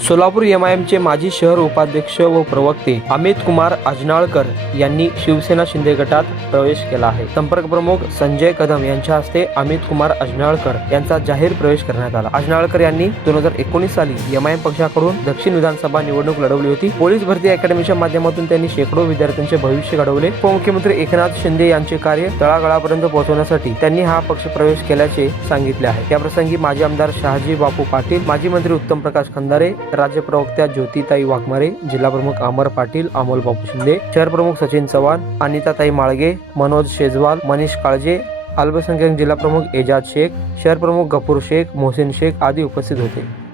सोलापूर एमआयएमचे माजी शहर उपाध्यक्ष व प्रवक्ते अमित कुमार अजनाळकर यांनी शिवसेना शिंदे गटात प्रवेश केला आहे। संपर्क प्रमुख संजय कदम यांच्या हस्ते अमित कुमार अजनाळकर यांचा जाहीर प्रवेश करण्यात आला। अजनाळकर यांनी 2019 साली एमआयएम पक्षाकडून दक्षिण विधानसभा निवडणूक लढवली होती। पोलीस भरती अकॅडमीच्या माध्यमातून त्यांनी शेकडो विद्यार्थ्यांचे भविष्य घडवले। उपमुख्यमंत्री एकनाथ शिंदे यांचे कार्य तळागाळापर्यंत पोहोचवण्यासाठी त्यांनी हा पक्ष प्रवेश केल्याचे सांगितले आहे। या प्रसंगी माजी आमदार शहाजी बापू पाटील, माजी मंत्री उत्तम प्रकाश खंदारे, राज्य प्रवक्त्या ज्योतिताई वाघमारे, जिल्हा प्रमुख अमर पाटील, अमोल बापू शिंदे, शहर प्रमुख सचिन चव्हाण, अनिताताई माळगे, मनोज शेजवाल, मनीष काळजे, अल्पसंख्याक जिल्हा प्रमुख एजाज शेख, शहर प्रमुख गफूर शेख, मोहसिन शेख आदी उपस्थित होते।